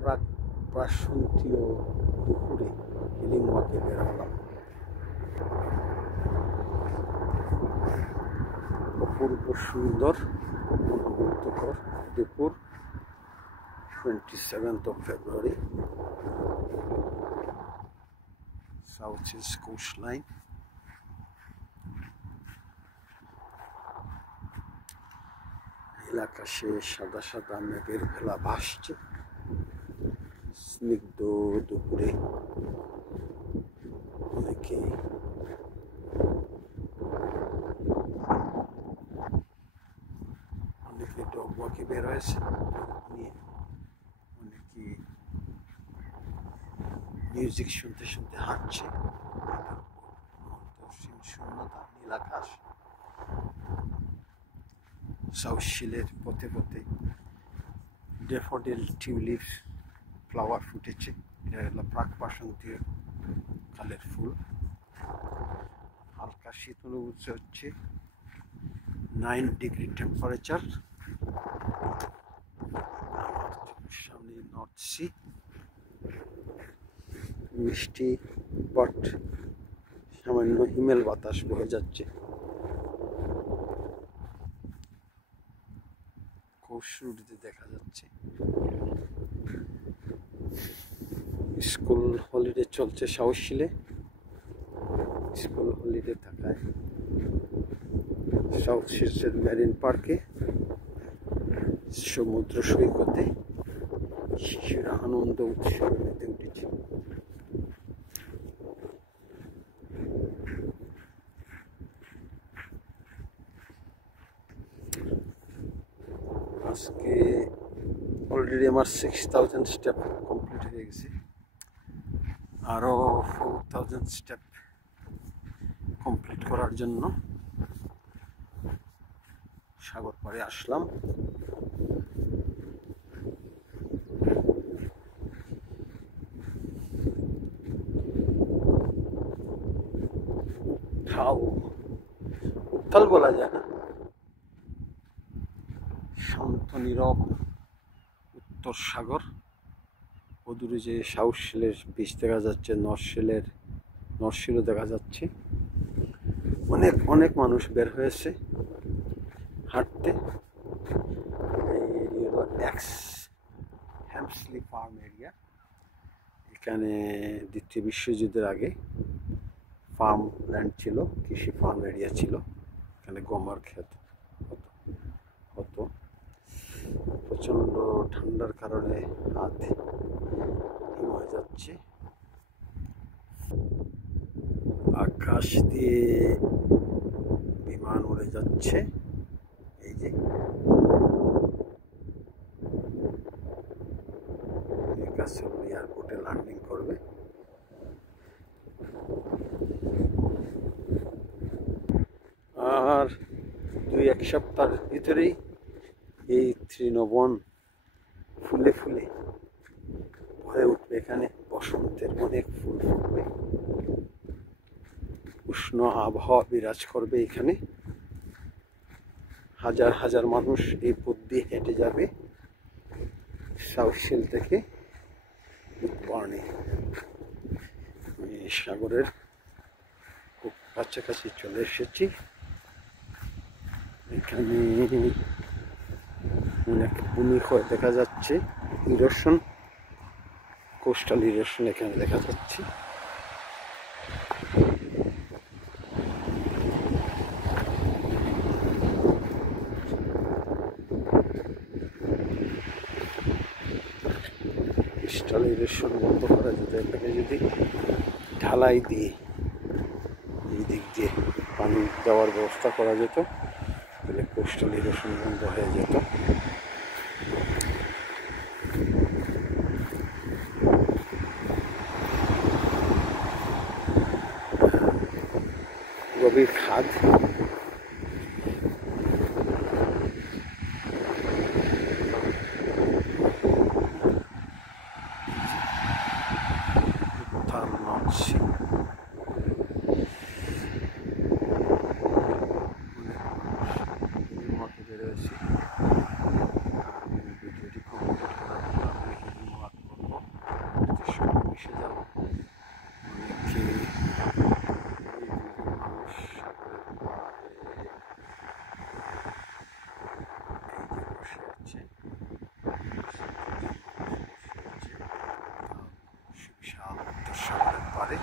প্রাক প্রাসন্তীয় দুপুরে হিলিং ওয়াকে বের হলাম। অপূর্ব সুন্দর মনোমুগ্ধকর দুপুর, 27th of February, South East Coastline. নীলাকাশে সাদা সাদা মেঘের ভেলা ভাসছে। স্নিগ্ধ দুপুরে অনেকে ডগ ওয়াকে বের হয়েছে নিয়ে, অনেকে মিউজিক শুনতে শুনতে হাঁটছে। অন্তহীন শূন্যতা, নীলাকাশ। সাউথ শিলের পথে পথে ড্যাফোডিল টিউলিপ ফ্লাওয়ার ফুটেছে। এটা হলো প্রাক বাসন্তীয় কালের ফুল। হালকা শীত অনুভূত হচ্ছে। 9 ডিগ্রি টেম্পারেচার। সামনে নর্থ সি, মিষ্টি বাট সামান্য হিমেল বাতাস বয়ে যাচ্ছে। কৌশলটিতে দেখা যাচ্ছে স্কুল হলিডে চলছে সাউথ শিলে। স্কুল হলিডে থাকায় সাউথ শিলের মেরিন পার্কে, সমুদ্র সৈকতে শিশুরা আনন্দ উৎসবে মেতে উঠেছে। আজকে অলরেডি আমার 6000 স্টেপ কমপ্লিট হয়ে গেছে। আরও 4000 স্টেপ কমপ্লিট করার জন্য সাগর পাড়ে আসলাম। উত্তাল বলা যায় না, শান্ত নীরব উত্তর সাগর। অদূরে যে সাউথ শিলের বিচ দেখা যাচ্ছে, নর্থ শিলও দেখা যাচ্ছে। অনেক অনেক মানুষ বের হয়েছে হাঁটতে। এই এরিয়া হলো এক্স হ্যামসলি ফার্ম এরিয়া। এখানে দ্বিতীয় বিশ্বযুদ্ধের আগে ফার্ম ল্যান্ড ছিল, কৃষি ফার্ম এরিয়া ছিল। এখানে গমের ক্ষেত হতো। প্রচণ্ড ঠান্ডার কারণে হাত হিম হয়ে যাচ্ছে। আকাশ দিয়ে বিমান উড়ে যাচ্ছে। এই যে এয়ারপোর্টে ল্যান্ডিং করবে। আর 2-1 সপ্তাহের ভিতরেই এই তৃণবন ফুলে ফুলে ভরে উঠবে। এখানে বসন্তের অনেক ফুল ফুটবে। উষ্ণ আবহাওয়া বিরাজ করবে এখানে। হাজার হাজার মানুষ এই পথ দিয়ে হেঁটে যাবে সাউথ শিল থেকে উৎপানে। সাগরের খুব কাছাকাছি চলে এসেছি। এখানে অনেক ভূমিক্ষয় দেখা যাচ্ছে, ইরোশন, কোস্টাল ইরোশন এখানে দেখা যাচ্ছে। কোস্টাল ইরোশন বন্ধ করা যেত। এটাকে যদি ঢালাই দিয়ে এই দিক দিয়ে পানি যাওয়ার ব্যবস্থা করা যেত, তাহলে কোস্টাল ইরোশন বন্ধ হয়ে যেত। গভীর খাদ, এসে যাব অনেকে মানুষ সাগরের পাড়ে এই যে বসে আছে বিশাল সাগরের পাড়ে।